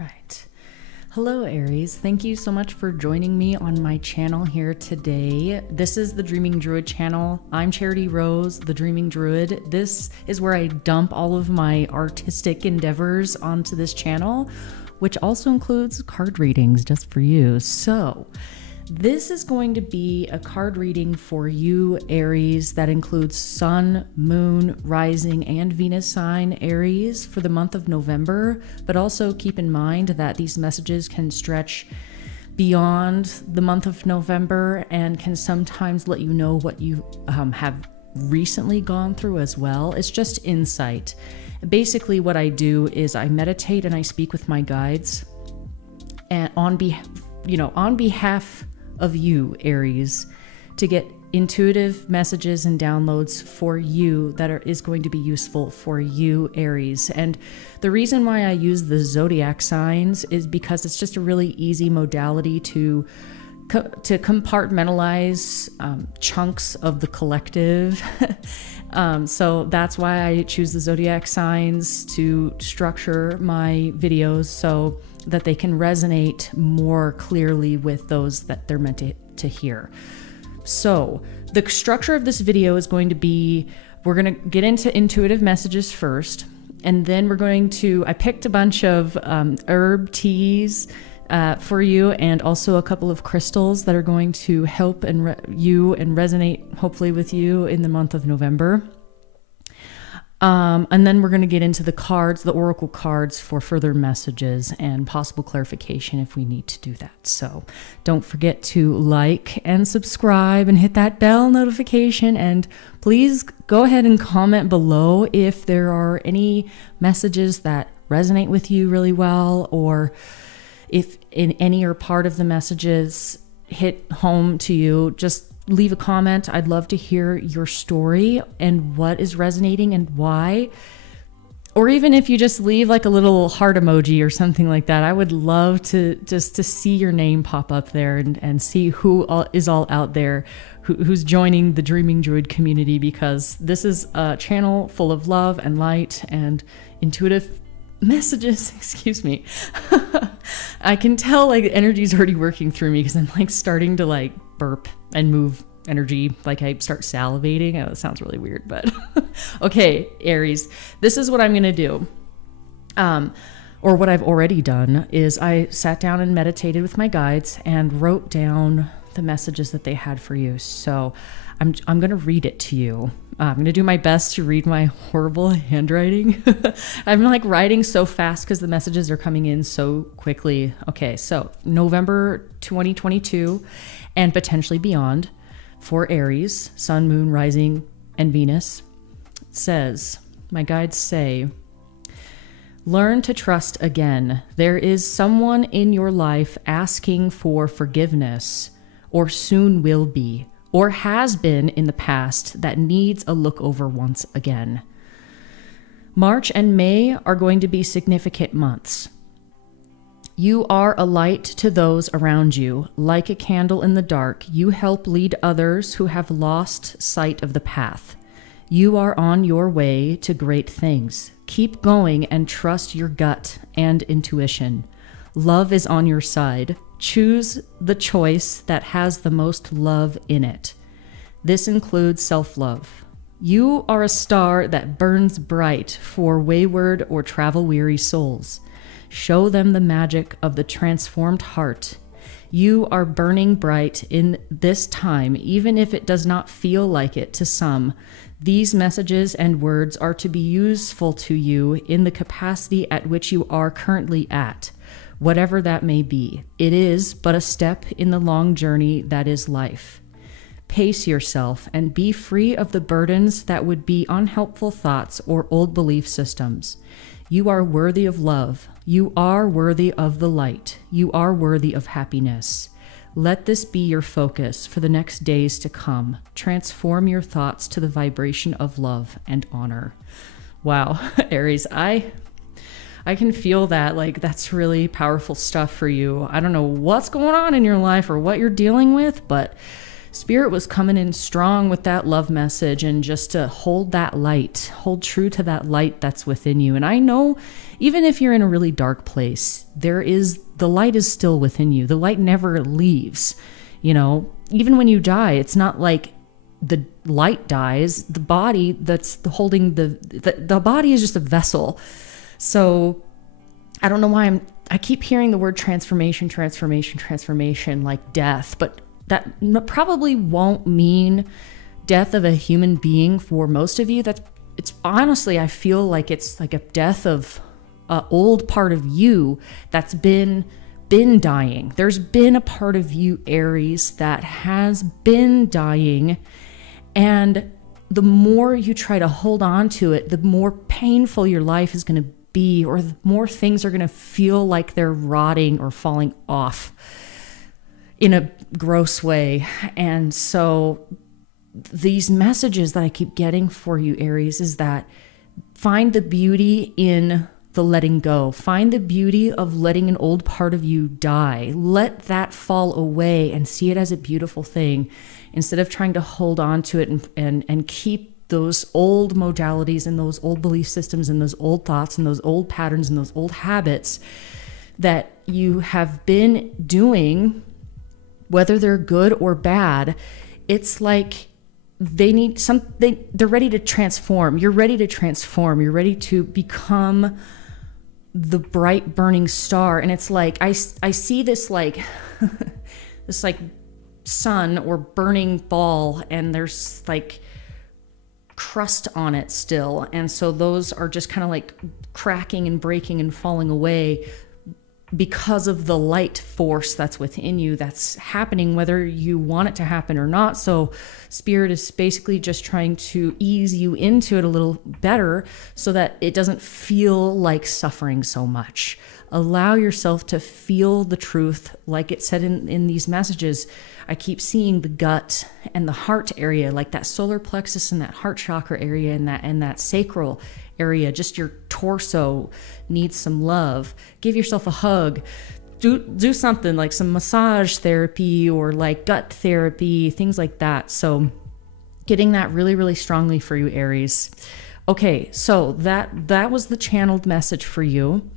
right. Hello, Aries. Thank you so much for joining me on my channel here today. This is the Dreaming Druid channel. I'm Charity Rose, the Dreaming Druid. This is where I dump all of my artistic endeavors onto this channel, which also includes card readings just for you. So this is going to be a card reading for you, Aries, that includes Sun, Moon, Rising, and Venus sign Aries for the month of November. But also keep in mind that these messages can stretch beyond the month of November and can sometimes let you know what you have recently gone through as well. It's just insight. Basically, what I do is I meditate and I speak with my guides, and on behalf of you, Aries, to get intuitive messages and downloads for you that is going to be useful for you, Aries. And the reason why I use the zodiac signs is because it's just a really easy modality to compartmentalize chunks of the collective. So that's why I choose the zodiac signs to structure my videos so that they can resonate more clearly with those that they're meant to hear. So the structure of this video is going to be, we're going to get into intuitive messages first, and then we're going to, I picked a bunch of herb teas for you, and also a couple of crystals that are going to help you and resonate hopefully with you in the month of November. And then we're going to get into the cards, the oracle cards, for further messages and possible clarification if we need to do that. So don't forget to like and subscribe and hit that bell notification. And please go ahead and comment below if there are any messages that resonate with you really well, or if in any or part of the messages hit home to you. Just leave a comment. I'd love to hear your story and what is resonating and why. Or even if you just leave like a little heart emoji or something like that, I would love to see your name pop up there and see who is all out there who's joining the Dreaming Druid community, because this is a channel full of love and light and intuitive messages. Excuse me. I can tell like energy's already working through me because I'm like starting to like burp and move energy, like I start salivating. Oh, that sounds really weird, but okay, Aries, this is what I'm gonna do. Or what I've already done is I sat down and meditated with my guides and wrote down the messages that they had for you. So I'm gonna read it to you. I'm gonna do my best to read my horrible handwriting. I'm like writing so fast because the messages are coming in so quickly. Okay, so November 2022 and potentially beyond for Aries, Sun, Moon, Rising, and Venus. It says, my guides say, learn to trust again. There is someone in your life asking for forgiveness, or soon will be, or has been in the past, that needs a look over once again. March and May are going to be significant months. You are a light to those around you. Like a candle in the dark, you help lead others who have lost sight of the path. You are on your way to great things. Keep going and trust your gut and intuition. Love is on your side. Choose the choice that has the most love in it. This includes self-love. You are a star that burns bright for wayward or travel-weary souls. Show them the magic of the transformed heart. You are burning bright in this time, even if it does not feel like it to some. These messages and words are to be useful to you in the capacity at which you are currently at, whatever that may be. It is but a step in the long journey that is life. Pace yourself and be free of the burdens that would be unhelpful thoughts or old belief systems. You are worthy of love. You are worthy of the light. You are worthy of happiness. Let this be your focus for the next days to come. Transform your thoughts to the vibration of love and honor. Wow, Aries, I can feel that. Like, that's really powerful stuff for you. I don't know what's going on in your life or what you're dealing with, but Spirit was coming in strong with that love message, and just to hold that light, hold true to that light that's within you. And I know even if you're in a really dark place, the light is still within you. The light never leaves. You know, even when you die, it's not like the light dies. The body that's holding the body is just a vessel. So I don't know why I keep hearing the word transformation, like death, but that probably won't mean death of a human being for most of you. It's honestly, I feel like it's like a death of an old part of you that's been dying. There's been a part of you, Aries, that has been dying, and the more you try to hold on to it, the more painful your life is going to be, or the more things are going to feel like they're rotting or falling off in a gross way. And so these messages that I keep getting for you, Aries, is that find the beauty in the letting go. Find the beauty of letting an old part of you die. Let that fall away and see it as a beautiful thing, instead of trying to hold on to it and keep those old modalities and those old belief systems and those old thoughts and those old patterns and those old habits that you have been doing, whether they're good or bad. It's like they're ready to transform. You're ready to transform. You're ready to become the bright burning star. And it's like, I see this like, this like sun or burning ball, and there's like crust on it still. And so those are just kind of like cracking and breaking and falling away because of the light force that's within you that's happening, whether you want it to happen or not. So Spirit is basically just trying to ease you into it a little better so that it doesn't feel like suffering so much. Allow yourself to feel the truth. Like it said in these messages, I keep seeing the gut and the heart area, like that solar plexus and that heart chakra area and that sacral area. Just your torso needs some love. Give yourself a hug. Do something like some massage therapy or like gut therapy, things like that. So getting that really, really strongly for you, Aries. Okay, so that was the channeled message for you.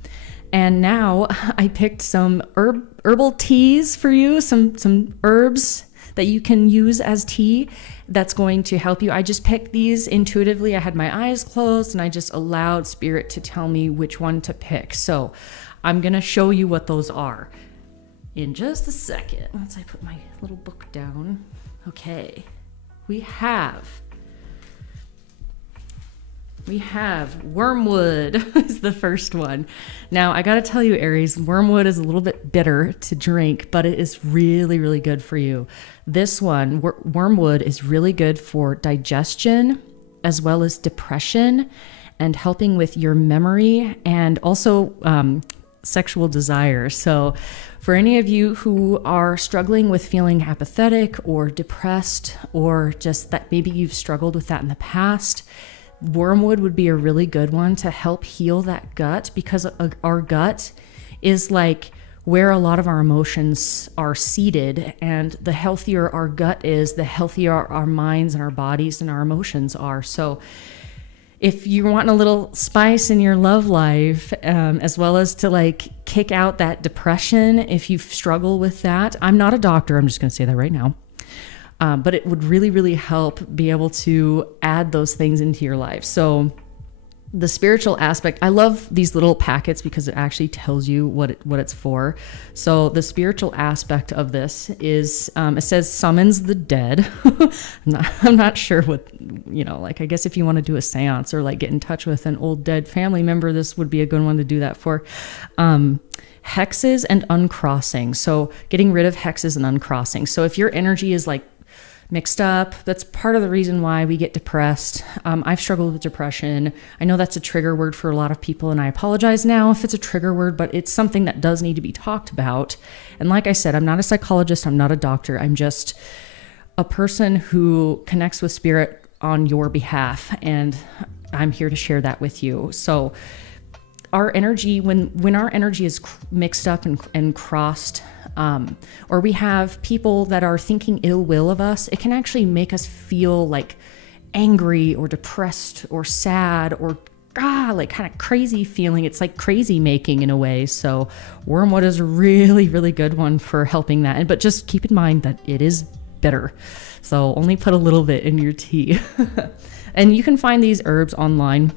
And now I picked some herbal teas for you, some herbs that you can use as tea that's going to help you. I just picked these intuitively. I had my eyes closed and I just allowed Spirit to tell me which one to pick. So I'm going to show you what those are in just a second. Once I put my little book down. Okay, we have wormwood is the first one. Now, I got to tell you, Aries, wormwood is a little bit bitter to drink, but it is really, really good for you. This one, wormwood, is really good for digestion as well as depression and helping with your memory and also sexual desire. So for any of you who are struggling with feeling apathetic or depressed, or just that maybe you've struggled with that in the past, wormwood would be a really good one to help heal that gut, because our gut is like where a lot of our emotions are seated, and the healthier our gut is, the healthier our minds and our bodies and our emotions are. So if you're wanting a little spice in your love life, as well as to like kick out that depression, if you struggle with that, I'm not a doctor, I'm just going to say that right now. But it would really, really help be able to add those things into your life. So the spiritual aspect, I love these little packets because it actually tells you what it's for. So the spiritual aspect of this is, it says summons the dead. I'm not sure what, like, I guess if you want to do a seance or like get in touch with an old dead family member, this would be a good one to do that for. Hexes and uncrossing. So getting rid of hexes and uncrossing. So if your energy is like mixed up, that's part of the reason why we get depressed. I've struggled with depression. I know that's a trigger word for a lot of people, and I apologize now if it's a trigger word, but it's something that does need to be talked about. And like I said, I'm not a psychologist, I'm not a doctor, I'm just a person who connects with Spirit on your behalf, and I'm here to share that with you. So our energy, when our energy is mixed up and crossed, or we have people that are thinking ill will of us, it can actually make us feel like angry or depressed or sad or like kind of crazy feeling. It's like crazy making in a way. So wormwood is a really, really good one for helping that. But just keep in mind that it is bitter. So only put a little bit in your tea. And you can find these herbs online.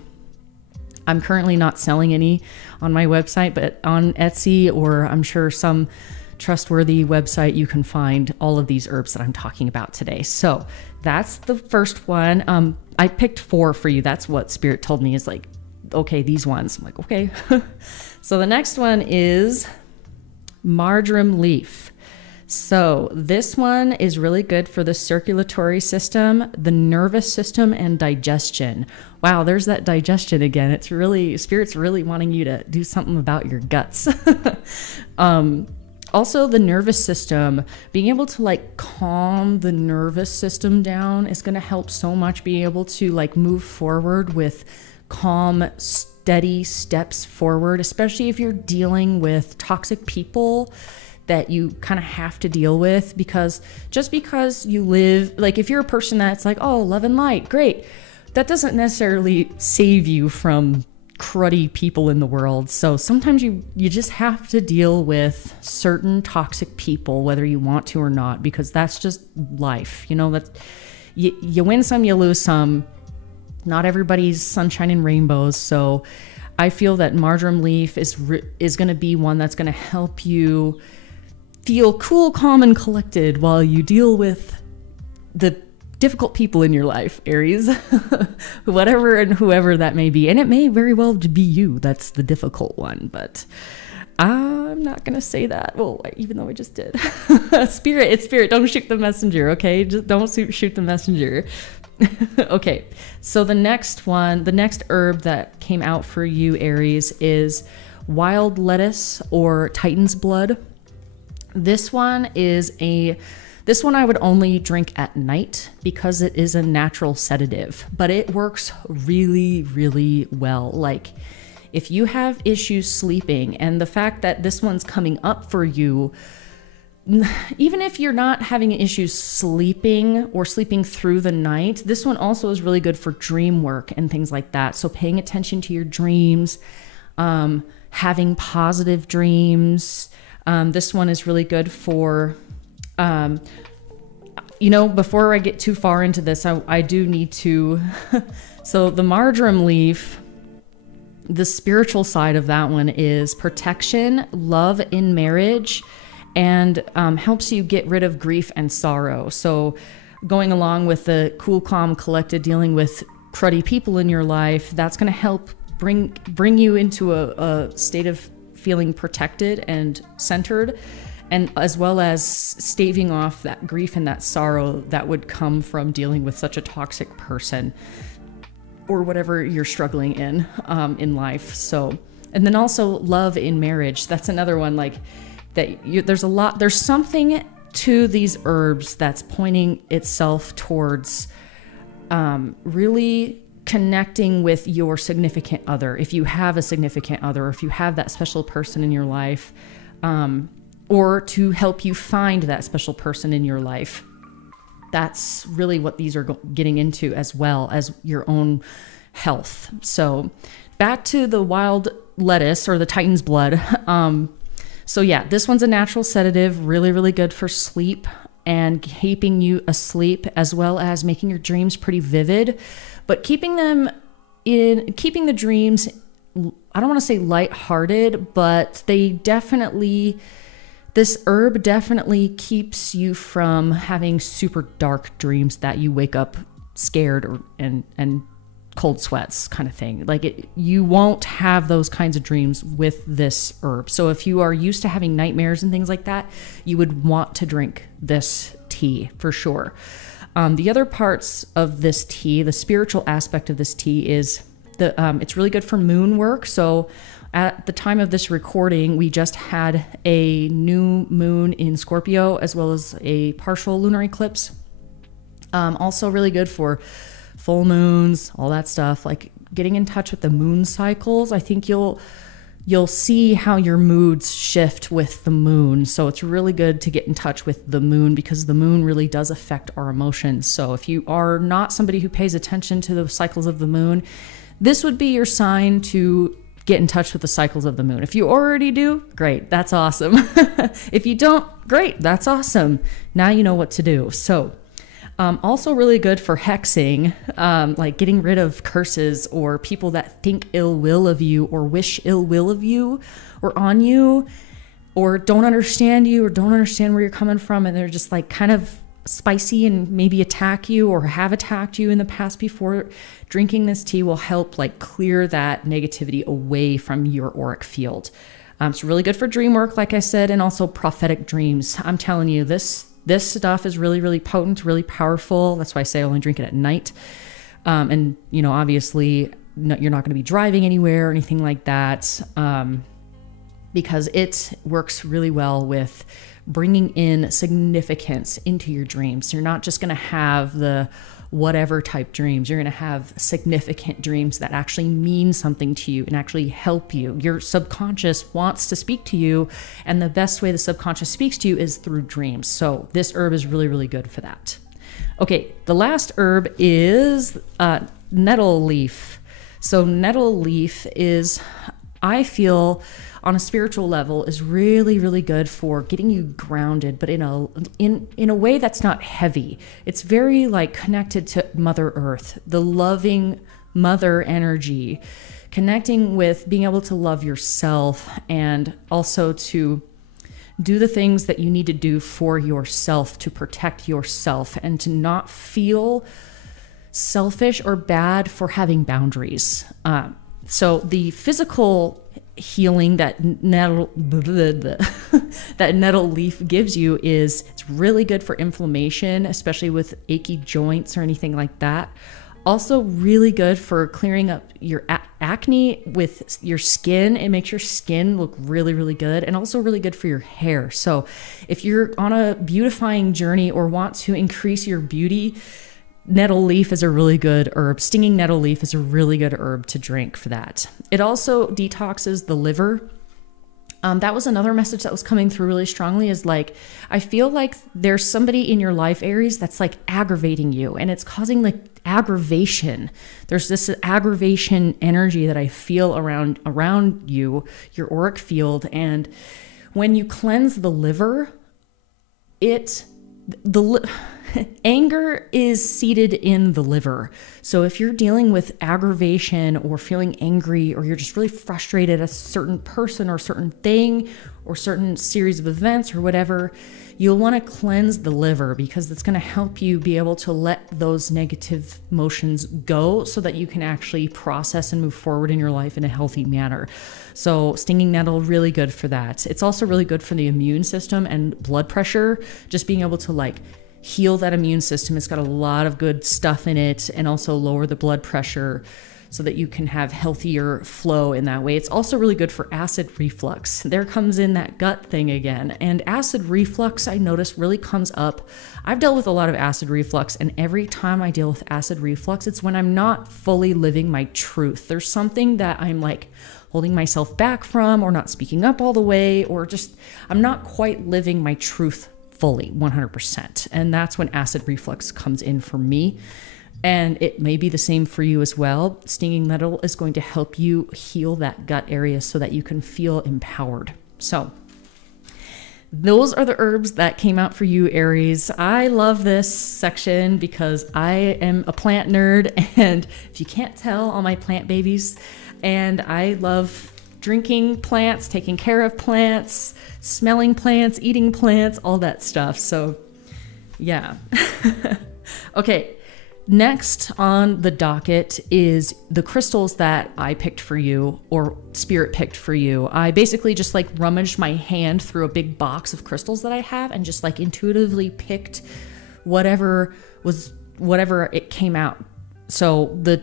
I'm currently not selling any on my website, but on Etsy, or I'm sure some trustworthy website, you can find all of these herbs that I'm talking about today. So that's the first one. I picked 4 for you. That's what Spirit told me is like, okay, these ones. I'm like, okay. So the next one is marjoram leaf. So this one is really good for the circulatory system, the nervous system, and digestion. Wow, there's that digestion again. It's really, Spirit's really wanting you to do something about your guts. Also, the nervous system, being able to like calm the nervous system down is going to help so much. Being able to like move forward with calm, steady steps forward, especially if you're dealing with toxic people that you kind of have to deal with, because just because you live, like if you're a person that's like, oh, love and light, great, that doesn't necessarily save you from cruddy people in the world. So sometimes you just have to deal with certain toxic people, whether you want to or not, because that's just life. You know, that you win some, you lose some. Not everybody's sunshine and rainbows. So I feel that marjoram leaf is going to be one that's going to help you feel cool, calm, and collected while you deal with the difficult people in your life, Aries. Whatever and whoever that may be. And it may very well be you that's the difficult one, but I'm not going to say that. Well, even though I just did. Spirit, it's Spirit. Don't shoot the messenger, okay? Just don't shoot the messenger. Okay, so the next one, the next herb that came out for you, Aries, is wild lettuce or Titan's blood. This one I would only drink at night because it is a natural sedative, but it works really, really well. Like if you have issues sleeping, and the fact that this one's coming up for you, even if you're not having issues sleeping or sleeping through the night, this one also is really good for dream work and things like that. So paying attention to your dreams, having positive dreams. This one is really good for, before I get too far into this, I do need to, so the marjoram leaf, the spiritual side of that one is protection, love in marriage, and helps you get rid of grief and sorrow. So going along with the cool, calm, collected, dealing with cruddy people in your life, that's going to help bring you into a state of feeling protected and centered, and as well as staving off that grief and that sorrow that would come from dealing with such a toxic person or whatever you're struggling in life. So, and then also love in marriage. That's another one like that. There's something to these herbs that's pointing itself towards really connecting with your significant other, if you have a significant other, or if you have that special person in your life, or to help you find that special person in your life. That's really what these are getting into, as well as your own health. So back to the wild lettuce or the Titan's blood. So yeah, this one's a natural sedative, really, really good for sleep and keeping you asleep, as well as making your dreams pretty vivid, but keeping the dreams, I don't want to say lighthearted, but this herb definitely keeps you from having super dark dreams that you wake up scared and cold sweats kind of thing. Like you won't have those kinds of dreams with this herb. So if you are used to having nightmares and things like that, you would want to drink this tea for sure. The other parts of this tea, the spiritual aspect of this tea is it's really good for moon work. So at the time of this recording, we just had a new moon in Scorpio, as well as a partial lunar eclipse. Also really good for full moons, all that stuff. Like getting in touch with the moon cycles. I think you'll see how your moods shift with the moon. So it's really good to get in touch with the moon because the moon really does affect our emotions. So if you are not somebody who pays attention to the cycles of the moon, this would be your sign to get in touch with the cycles of the moon. If you already do, great, that's awesome. If you don't, great, that's awesome. Now you know what to do. So also really good for hexing, like getting rid of curses or people that think ill will of you or wish ill will of you or on you or don't understand you or don't understand where you're coming from, and they're just like kind of spicy and maybe attack you or have attacked you in the past before. Drinking this tea will help like clear that negativity away from your auric field. It's really good for dream work, like I said, and also prophetic dreams. I'm telling you, this stuff is really, really potent, really powerful. That's why I say I only drink it at night. And, you know, obviously you're not going to be driving anywhere or anything like that, because it works really well with bringing in significance into your dreams. You're not just going to have the whatever type dreams. You're going to have significant dreams that actually mean something to you and actually help you. Your subconscious wants to speak to you, and the best way the subconscious speaks to you is through dreams. So this herb is really, really good for that. Okay, the last herb is nettle leaf. So nettle leaf is, I feel, on a spiritual level, is really, really good for getting you grounded, but in a way that's not heavy. It's very like connected to Mother Earth, the loving mother energy, connecting with being able to love yourself and also to do the things that you need to do for yourself to protect yourself and to not feel selfish or bad for having boundaries. So the physical healing that nettle leaf gives you is it's really good for inflammation, especially with achy joints or anything like that. Also really good for clearing up your acne with your skin. It makes your skin look really, really good, and also really good for your hair. So if you're on a beautifying journey or want to increase your beauty, nettle leaf is a really good herb. Stinging nettle leaf is a really good herb to drink for that. It also detoxes the liver. That was another message that was coming through really strongly, is like, I feel like there's somebody in your life, Aries, that's like aggravating you, and it's causing like aggravation. There's this aggravation energy that I feel around you, your auric field. And when you cleanse the liver, anger is seated in the liver. So if you're dealing with aggravation or feeling angry, or you're just really frustrated at a certain person or certain thing or certain series of events or whatever, you'll want to cleanse the liver, because it's going to help you be able to let those negative emotions go so that you can actually process and move forward in your life in a healthy manner. So stinging nettle, really good for that. It's also really good for the immune system and blood pressure, just being able to like heal that immune system. It's got a lot of good stuff in it, and also lower the blood pressure so that you can have healthier flow in that way. It's also really good for acid reflux. There comes in that gut thing again. And acid reflux, I notice, really comes up. I've dealt with a lot of acid reflux, and every time I deal with acid reflux, it's when I'm not fully living my truth. There's something that I'm like holding myself back from, or not speaking up all the way, or just I'm not quite living my truth fully 100%. And that's when acid reflux comes in for me. And it may be the same for you as well. Stinging nettle is going to help you heal that gut area so that you can feel empowered. So those are the herbs that came out for you, Aries. I love this section because I am a plant nerd, and if you can't tell, all my plant babies, and I love drinking plants, taking care of plants, smelling plants, eating plants, all that stuff. So yeah. Okay. Next on the docket is the crystals that I picked for you, or Spirit picked for you. I basically just like rummaged my hand through a big box of crystals that I have and just like intuitively picked whatever it came out. So the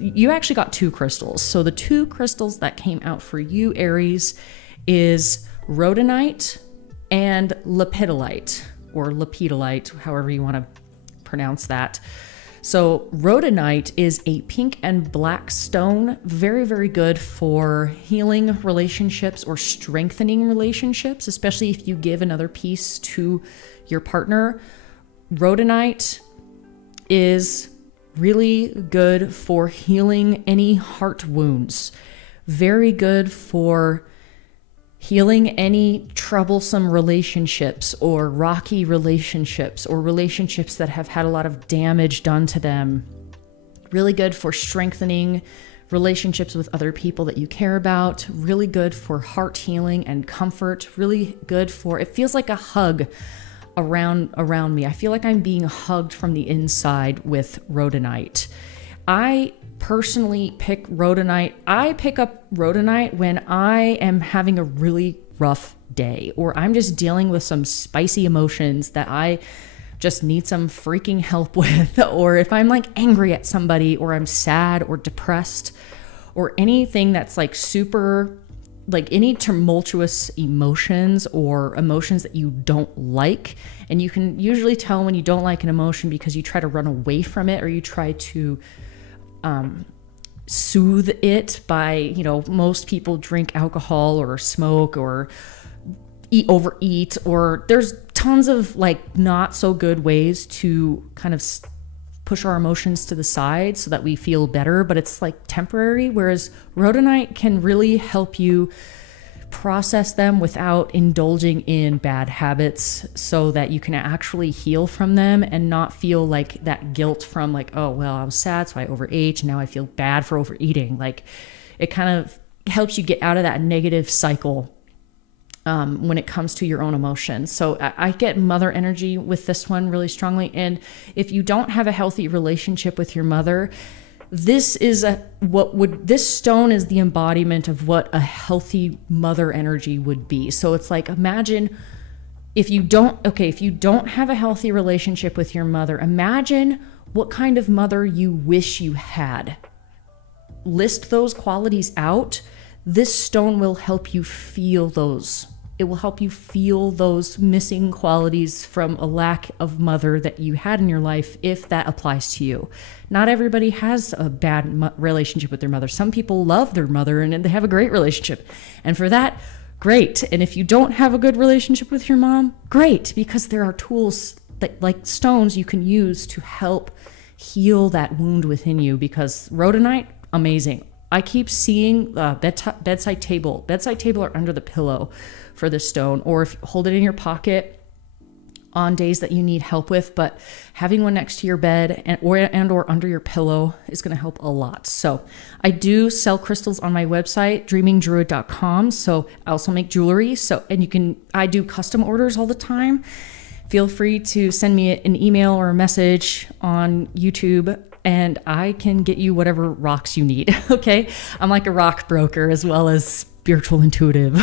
you actually got two crystals. So the two crystals that came out for you, Aries, is rhodonite and lepidolite, or lepidolite, however you want to pronounce that. So rhodonite is a pink and black stone, very, very good for healing relationships or strengthening relationships, especially if you give another piece to your partner. Rhodonite is really good for healing any heart wounds, very good for healing any troublesome relationships or rocky relationships or relationships that have had a lot of damage done to them. Really good for strengthening relationships with other people that you care about. Really good for heart healing and comfort. Really good for, it feels like a hug around me. I feel like I'm being hugged from the inside with rhodonite. I personally pick rhodonite. I pick up rhodonite when I am having a really rough day, or I'm just dealing with some spicy emotions that I just need some freaking help with, or if I'm like angry at somebody, or I'm sad or depressed, or anything that's like super, like any tumultuous emotions or emotions that you don't like. And you can usually tell when you don't like an emotion because you try to run away from it, or you try to soothe it by, most people drink alcohol or smoke or overeat, or there's tons of like not so good ways to kind of push our emotions to the side so that we feel better, but it's like temporary. Whereas rhodonite can really help you process them without indulging in bad habits, so that you can actually heal from them and not feel like that guilt from like, oh, well, I was sad, so I overate, and now I feel bad for overeating. Like, it kind of helps you get out of that negative cycle when it comes to your own emotions. So I get mother energy with this one really strongly. And if you don't have a healthy relationship with your mother, this stone is the embodiment of what a healthy mother energy would be. So it's like, imagine if you don't have a healthy relationship with your mother, imagine what kind of mother you wish you had. List those qualities out. This stone will help you feel those. It will help you feel those missing qualities from a lack of mother that you had in your life, if that applies to you. Not everybody has a bad relationship with their mother. Some people love their mother and they have a great relationship. And for that, great. And if you don't have a good relationship with your mom, great, because there are tools that, like stones, you can use to help heal that wound within you. Because rhodonite, amazing. I keep seeing bedside table or under the pillow for this stone, or if you hold it in your pocket on days that you need help with, but having one next to your bed or under your pillow is going to help a lot. So I do sell crystals on my website, dreamingdruid.com. So I also make jewelry. I do custom orders all the time. Feel free to send me an email or a message on YouTube, and I can get you whatever rocks you need. Okay. I'm like a rock broker as well as spiritual intuitive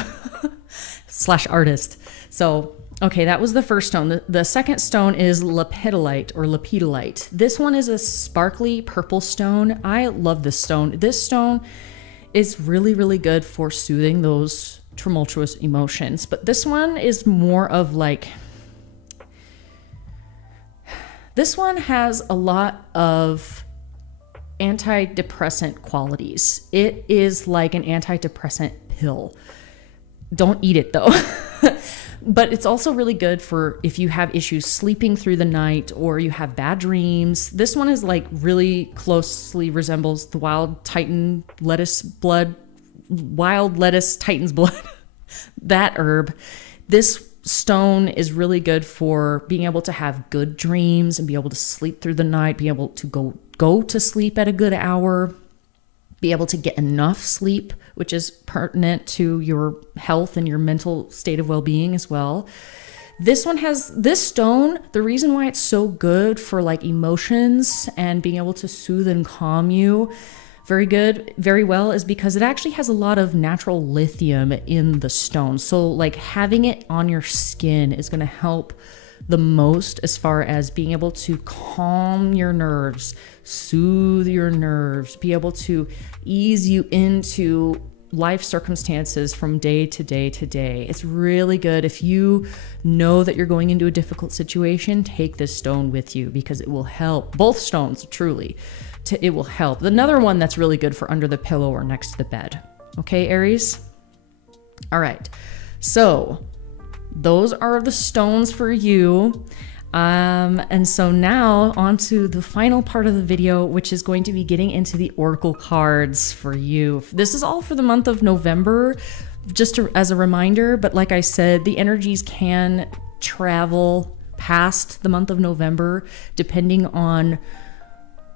/ artist. So, okay, that was the first stone. The second stone is lepidolite or lepidolite. This one is a sparkly purple stone. I love this stone. This stone is really, really good for soothing those tumultuous emotions. But this one is more of like, this one has a lot of antidepressant qualities. It is like an antidepressant pill. Don't eat it though. But it's also really good for if you have issues sleeping through the night or you have bad dreams. This one is like really closely resembles the wild lettuce titan's blood, that herb. This stone is really good for being able to have good dreams and be able to sleep through the night, be able to go to sleep at a good hour, be able to get enough sleep, which is pertinent to your health and your mental state of well-being as well. This stone, the reason why it's so good for like emotions and being able to soothe and calm you very well is because it actually has a lot of natural lithium in the stone. So like having it on your skin is going to help the most as far as being able to calm your nerves, soothe your nerves, be able to ease you into life circumstances from day to day to day. It's really good. If you know that you're going into a difficult situation, take this stone with you because it will help. Both stones, truly, it will help. Another one that's really good for under the pillow or next to the bed. Okay, Aries? All right. So those are the stones for you. And so now on to the final part of the video, which is going to be getting into the oracle cards for you. This is all for the month of November, just as a reminder. But like I said, the energies can travel past the month of November, depending on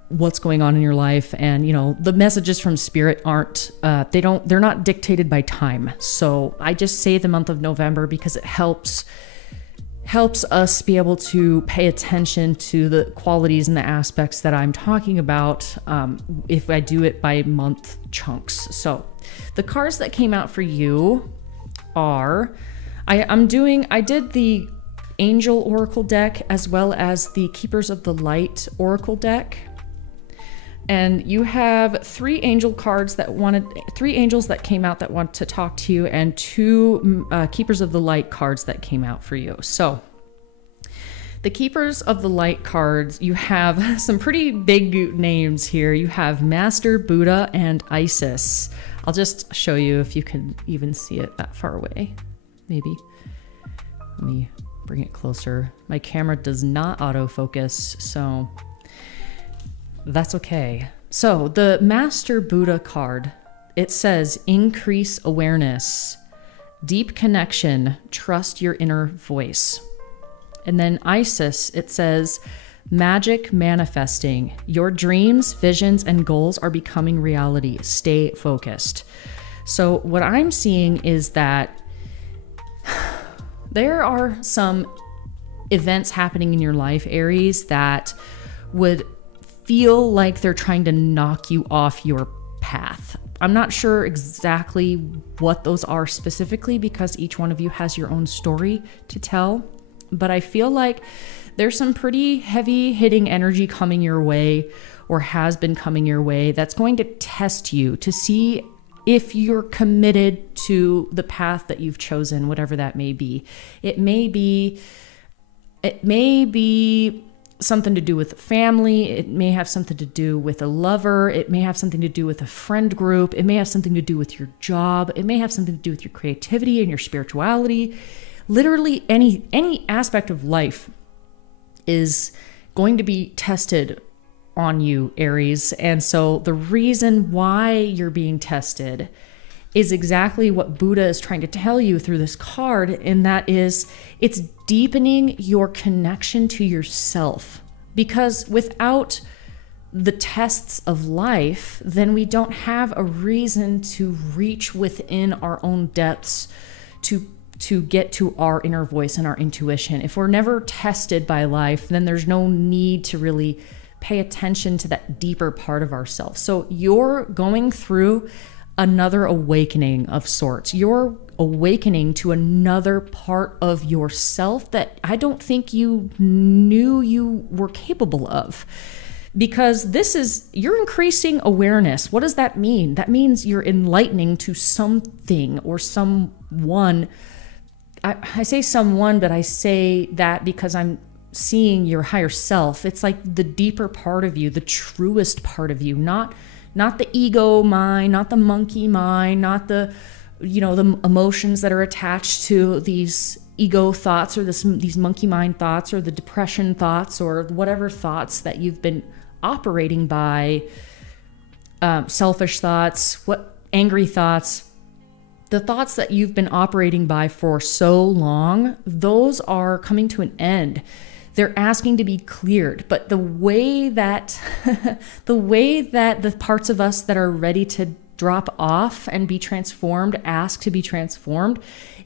what's going on in your life. And, you know, the messages from spirit aren't, they're not dictated by time. So I just say the month of November because it helps us be able to pay attention to the qualities and the aspects that I'm talking about if I do it by month chunks. So the cards that came out for you are, I did the Angel Oracle deck as well as the Keepers of the Light Oracle deck. And you have three angel cards three angels that came out that want to talk to you, and two Keepers of the Light cards that came out for you. So the Keepers of the Light cards, you have some pretty big names here. You have Master, Buddha, and Isis. I'll just show you if you can even see it that far away. Maybe. Let me bring it closer. My camera does not autofocus, so that's okay. So the Master Buddha card, it says increase awareness, deep connection, trust your inner voice. And then Isis, it says magic manifesting, your dreams, visions, and goals are becoming reality. Stay focused. So what I'm seeing is that there are some events happening in your life, Aries, that would feel like they're trying to knock you off your path. I'm not sure exactly what those are specifically because each one of you has your own story to tell, but I feel like there's some pretty heavy hitting energy coming your way or has been coming your way that's going to test you to see if you're committed to the path that you've chosen, whatever that may be. It may be something to do with family. It may have something to do with a lover. It may have something to do with a friend group. It may have something to do with your job. It may have something to do with your creativity and your spirituality. Literally any aspect of life is going to be tested on you, Aries. And so the reason why you're being tested is exactly what Buddha is trying to tell you through this card, and that is it's deepening your connection to yourself. Because without the tests of life, then we don't have a reason to reach within our own depths to get to our inner voice and our intuition. If we're never tested by life, then there's no need to really pay attention to that deeper part of ourselves. So you're going through another awakening of sorts. You're awakening to another part of yourself that I don't think you knew you were capable of. Because you're increasing awareness. What does that mean? That means you're enlightening to something or someone. I say someone, but I say that because I'm seeing your higher self. It's like the deeper part of you, the truest part of you, not the ego mind, not the monkey mind, not the emotions that are attached to these ego thoughts or these monkey mind thoughts or the depression thoughts or whatever thoughts that you've been operating by, selfish thoughts, angry thoughts. The thoughts that you've been operating by for so long, those are coming to an end. They're asking to be cleared. But the way that the parts of us that are ready to drop off and be transformed, ask to be transformed,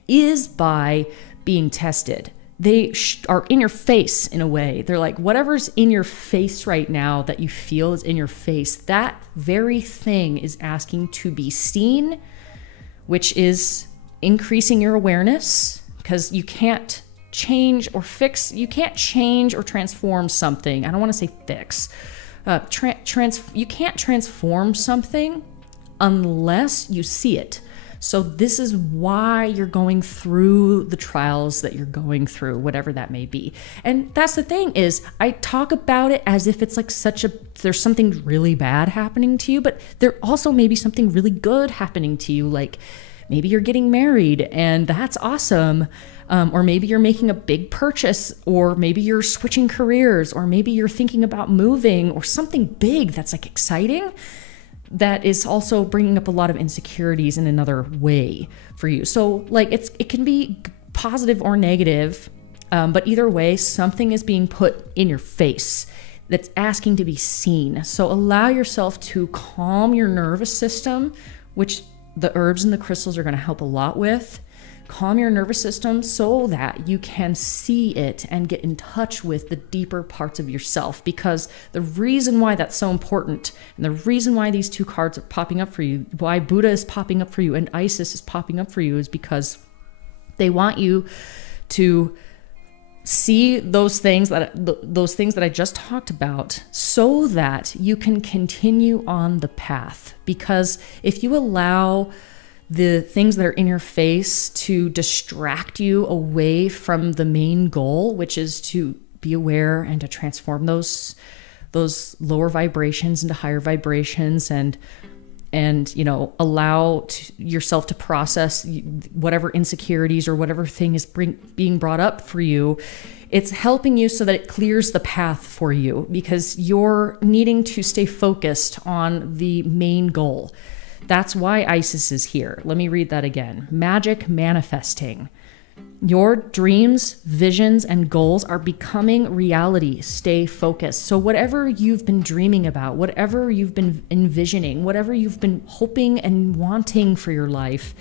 is by being tested. They are in your face in a way. They're like, whatever's in your face right now that you feel is in your face, that very thing is asking to be seen, which is increasing your awareness, because you can't change or transform something. I don't want to say fix. You can't transform something unless you see it. So this is why you're going through the trials that you're going through, whatever that may be. And that's the thing, is I talk about it as if it's like there's something really bad happening to you, but there also may be something really good happening to you. Like maybe you're getting married and that's awesome. Or maybe you're making a big purchase, or maybe you're switching careers, or maybe you're thinking about moving, or something big that's like exciting. That is also bringing up a lot of insecurities in another way for you. So like it can be positive or negative, but either way, something is being put in your face that's asking to be seen. So allow yourself to calm your nervous system, which the herbs and the crystals are going to help a lot with. Calm your nervous system so that you can see it and get in touch with the deeper parts of yourself. Because the reason why that's so important, and the reason why these two cards are popping up for you, why Buddha is popping up for you and Isis is popping up for you, is because they want you to see those things that I just talked about, so that you can continue on the path. Because if you allow the things that are in your face to distract you away from the main goal, which is to be aware and to transform those lower vibrations into higher vibrations, and allow yourself to process whatever insecurities or whatever thing is being brought up for you. It's helping you so that it clears the path for you, because you're needing to stay focused on the main goal. That's why Isis is here. Let me read that again. Magic manifesting. Your dreams, visions, and goals are becoming reality. Stay focused. So whatever you've been dreaming about, whatever you've been envisioning, whatever you've been hoping and wanting for your life,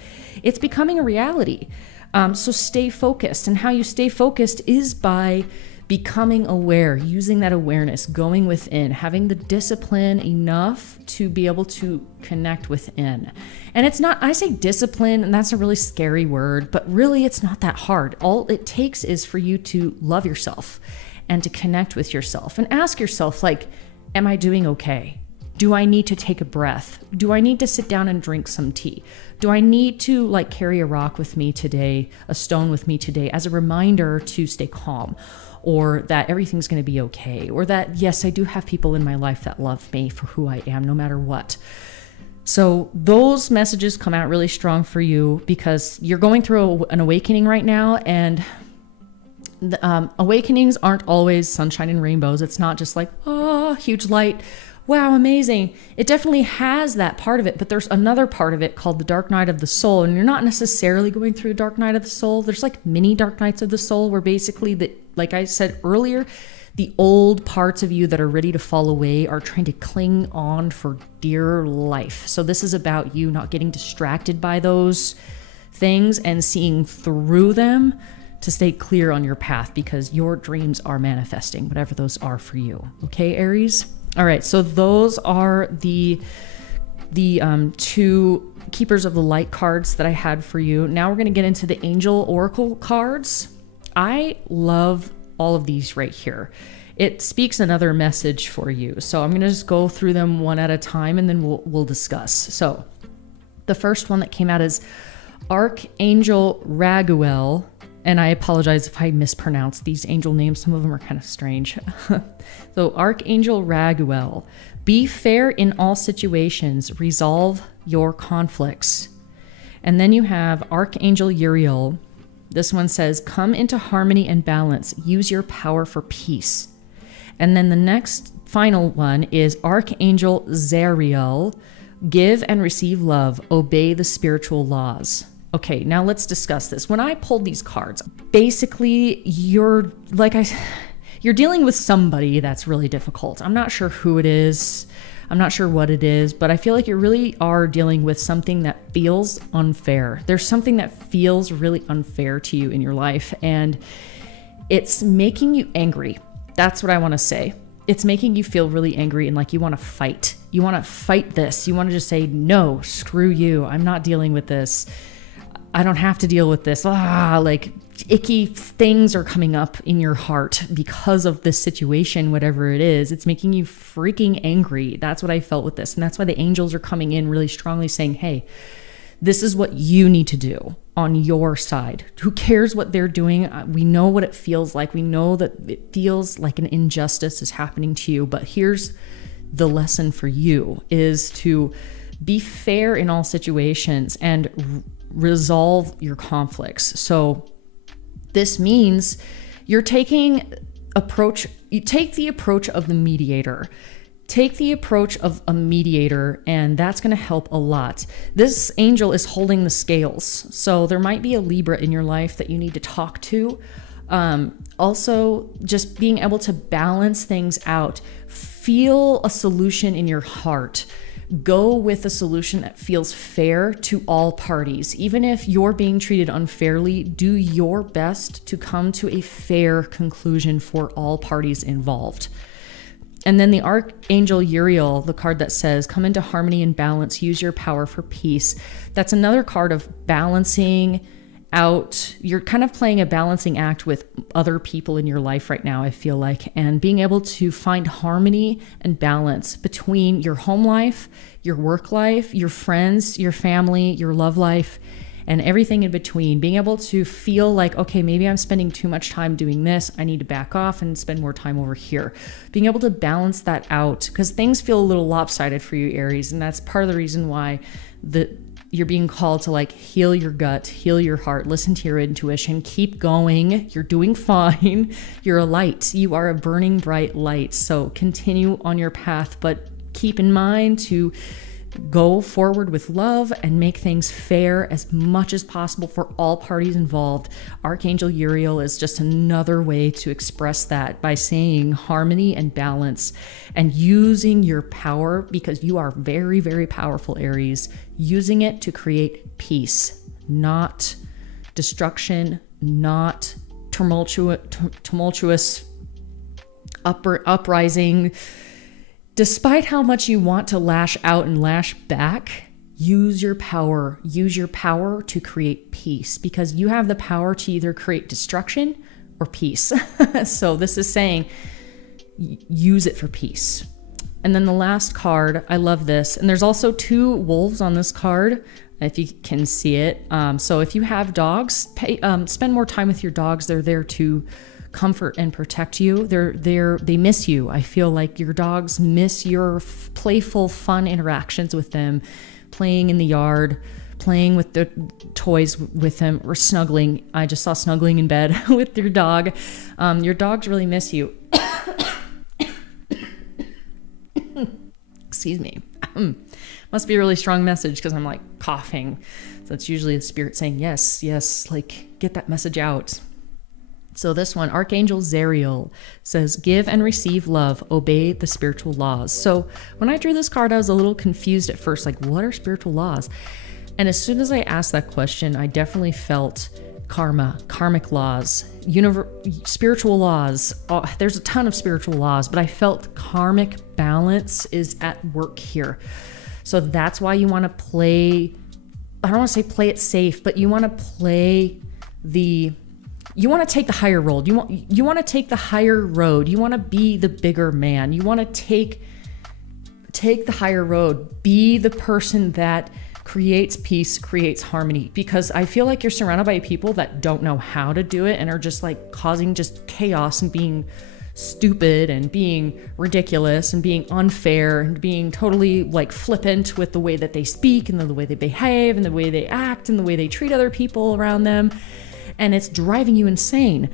it's becoming a reality. So stay focused. And how you stay focused is by becoming aware, using that awareness, going within, having the discipline enough to be able to connect within. And it's not, I say discipline, and that's a really scary word, but really it's not that hard. All it takes is for you to love yourself and to connect with yourself and ask yourself, like, am I doing okay? Do I need to take a breath? Do I need to sit down and drink some tea? Do I need to like carry a rock with me today, a stone with me today, as a reminder to stay calm? Or that everything's going to be okay, or that, yes, I do have people in my life that love me for who I am, no matter what. So those messages come out really strong for you, because you're going through an awakening right now, and the, awakenings aren't always sunshine and rainbows. It's not just like, oh, huge light, wow, amazing. It definitely has that part of it, but there's another part of it called the dark night of the soul. And you're not necessarily going through a dark night of the soul. There's like mini dark nights of the soul, where basically, like I said earlier, the old parts of you that are ready to fall away are trying to cling on for dear life. So this is about you not getting distracted by those things and seeing through them to stay clear on your path, because your dreams are manifesting, whatever those are for you. Okay, Aries? All right, so those are the two Keepers of the Light cards that I had for you. Now we're going to get into the Angel Oracle cards. I love all of these right here. It speaks another message for you. So I'm going to just go through them one at a time, and then we'll discuss. So the first one that came out is Archangel Raguel. And I apologize if I mispronounce these angel names. Some of them are kind of strange. So Archangel Raguel, be fair in all situations, resolve your conflicts. And then you have Archangel Uriel. This one says, come into harmony and balance, use your power for peace. And then the next final one is Archangel Zariel, give and receive love, obey the spiritual laws. Okay, now let's discuss this. When I pulled these cards, basically you're dealing with somebody that's really difficult. I'm not sure who it is. I'm not sure what it is, but I feel like you really are dealing with something that feels unfair. There's something that feels really unfair to you in your life, and it's making you angry. That's what I want to say. It's making you feel really angry and like you want to fight. You want to fight this. You want to just say, no, screw you. I'm not dealing with this. I don't have to deal with this. Like icky things are coming up in your heart because of this situation, whatever it is. It's making you freaking angry. That's what I felt with this. And that's why the angels are coming in really strongly saying, hey, this is what you need to do on your side. Who cares what they're doing? We know what it feels like. We know that it feels like an injustice is happening to you. But here's the lesson for you, is to be fair in all situations and resolve your conflicts. So this means you take the approach of the mediator. Take the approach of a mediator, and that's going to help a lot. This angel is holding the scales. So there might be a Libra in your life that you need to talk to. Also, just being able to balance things out. Feel a solution in your heart. Go with a solution that feels fair to all parties. Even if you're being treated unfairly, do your best to come to a fair conclusion for all parties involved. And then the Archangel Uriel, the card that says, come into harmony and balance, use your power for peace. That's another card of balancing out. You're kind of playing a balancing act with other people in your life right now, I feel like, and being able to find harmony and balance between your home life, your work life, your friends, your family, your love life, and everything in between. Being able to feel like, okay, maybe I'm spending too much time doing this. I need to back off and spend more time over here. Being able to balance that out, because things feel a little lopsided for you, Aries. And that's part of the reason why you're being called to like heal your gut, heal your heart, listen to your intuition, keep going. You're doing fine. You're a light. You are a burning bright light. So continue on your path, but keep in mind to go forward with love and make things fair as much as possible for all parties involved. Archangel Uriel is just another way to express that by saying harmony and balance and using your power, because you are very, very powerful, Aries, using it to create peace, not destruction, not tumultuous uprising. Despite how much you want to lash out and lash back, use your power. Use your power to create peace, because you have the power to either create destruction or peace. So this is saying, use it for peace. And then the last card, I love this. And there's also 2 wolves on this card, if you can see it. So if you have dogs, spend more time with your dogs. They're there to comfort and protect you. They miss you. I feel like your dogs miss your playful, fun interactions with them, playing in the yard, playing with the toys with them, or snuggling. I just saw snuggling in bed with your dog. Your dogs really miss you. Excuse me. Must be a really strong message because I'm like coughing. So it's usually the spirit saying, yes, yes, like get that message out. So this one, Archangel Zariel, says, give and receive love, obey the spiritual laws. So when I drew this card, I was a little confused at first, like, what are spiritual laws? And as soon as I asked that question, I definitely felt karma, karmic laws, spiritual laws. There's a ton of spiritual laws, but I felt karmic balance is at work here. So that's why you want to play, I don't want to say play it safe, but you want to play you want to take the higher road. You want to take the higher road. You want to be the bigger man. You want to take the higher road. Be the person that creates peace, creates harmony. Because I feel like you're surrounded by people that don't know how to do it and are just like causing just chaos and being stupid and being ridiculous and being unfair and being totally like flippant with the way that they speak and the way they behave and the way they act and the way they treat other people around them. And it's driving you insane.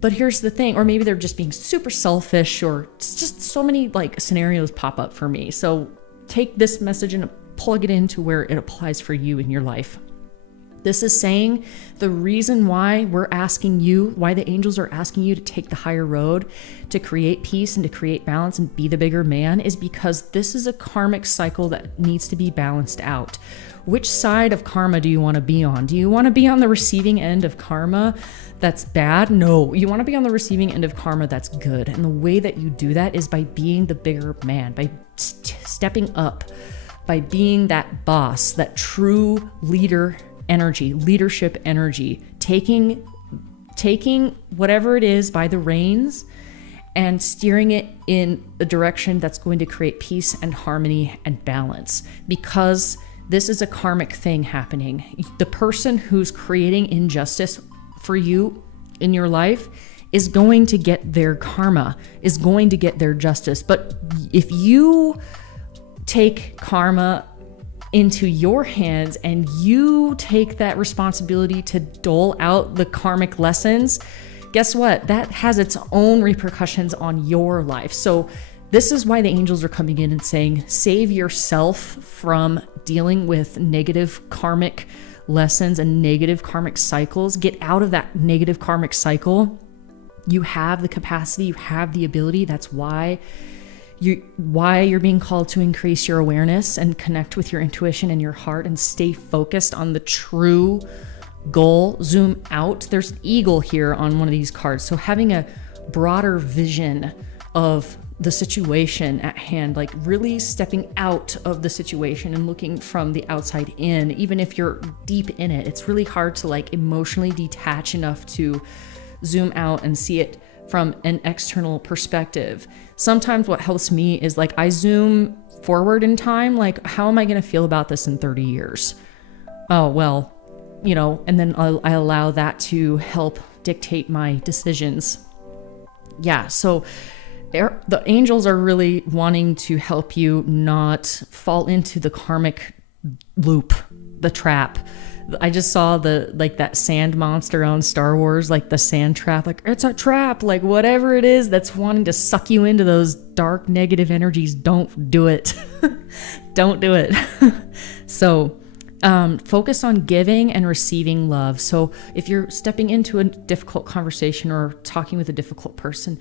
But here's the thing, or maybe they're just being super selfish, or it's just so many like scenarios pop up for me. So take this message and plug it into where it applies for you in your life. This is saying the reason why we're asking you, why the angels are asking you to take the higher road, to create peace and to create balance and be the bigger man, is because this is a karmic cycle that needs to be balanced out. Which side of karma do you want to be on? Do you want to be on the receiving end of karma that's bad? No, you want to be on the receiving end of karma that's good. And the way that you do that is by being the bigger man, by stepping up, by being that boss, that true leadership energy, taking taking whatever it is by the reins and steering it in a direction that's going to create peace and harmony and balance, because this is a karmic thing happening. The person who's creating injustice for you in your life is going to get their karma, is going to get their justice. But if you take karma into your hands and you take that responsibility to dole out the karmic lessons, guess what? That has its own repercussions on your life. So this is why the angels are coming in and saying, save yourself from dealing with negative karmic lessons and negative karmic cycles. Get out of that negative karmic cycle. You have the capacity, you have the ability. That's why you're being called to increase your awareness and connect with your intuition and your heart and stay focused on the true goal. Zoom out. There's eagle here on one of these cards. So having a broader vision of the situation at hand, like really stepping out of the situation and looking from the outside in. Even if you're deep in it, it's really hard to like emotionally detach enough to zoom out and see it from an external perspective. Sometimes what helps me is like I zoom forward in time, like how am I going to feel about this in 30 years? Oh, well, you know, and then I allow that to help dictate my decisions. Yeah, so the angels are really wanting to help you not fall into the karmic loop, the trap. I just saw that sand monster on Star Wars, like the sand trap, like it's a trap, like whatever it is that's wanting to suck you into those dark negative energies. Don't do it. Don't do it. So focus on giving and receiving love. So if you're stepping into a difficult conversation or talking with a difficult person,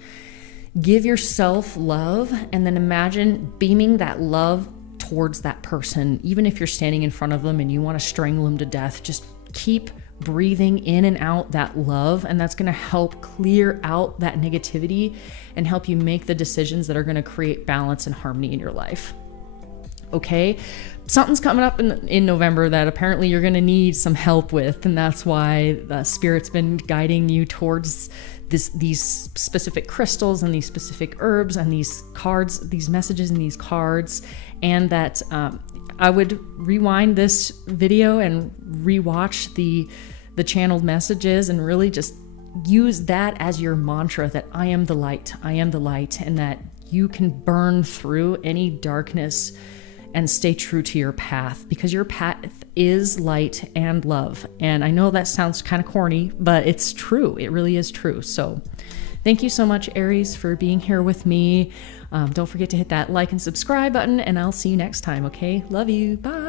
give yourself love and then imagine beaming that love towards that person. Even if you're standing in front of them and you want to strangle them to death, just keep breathing in and out that love, and that's going to help clear out that negativity and help you make the decisions that are going to create balance and harmony in your life. Okay, something's coming up in November that apparently you're going to need some help with, and that's why the Spirit's been guiding you towards these specific crystals and these specific herbs and these cards, these messages in these cards. And that I would rewind this video and rewatch the channeled messages and really just use that as your mantra, that I am the light, and that you can burn through any darkness and stay true to your path, because your path is light and love. And I know that sounds kind of corny, but it's true. It really is true. So thank you so much, Aries, for being here with me. Don't forget to hit that like and subscribe button, and I'll see you next time, okay? Love you. Bye.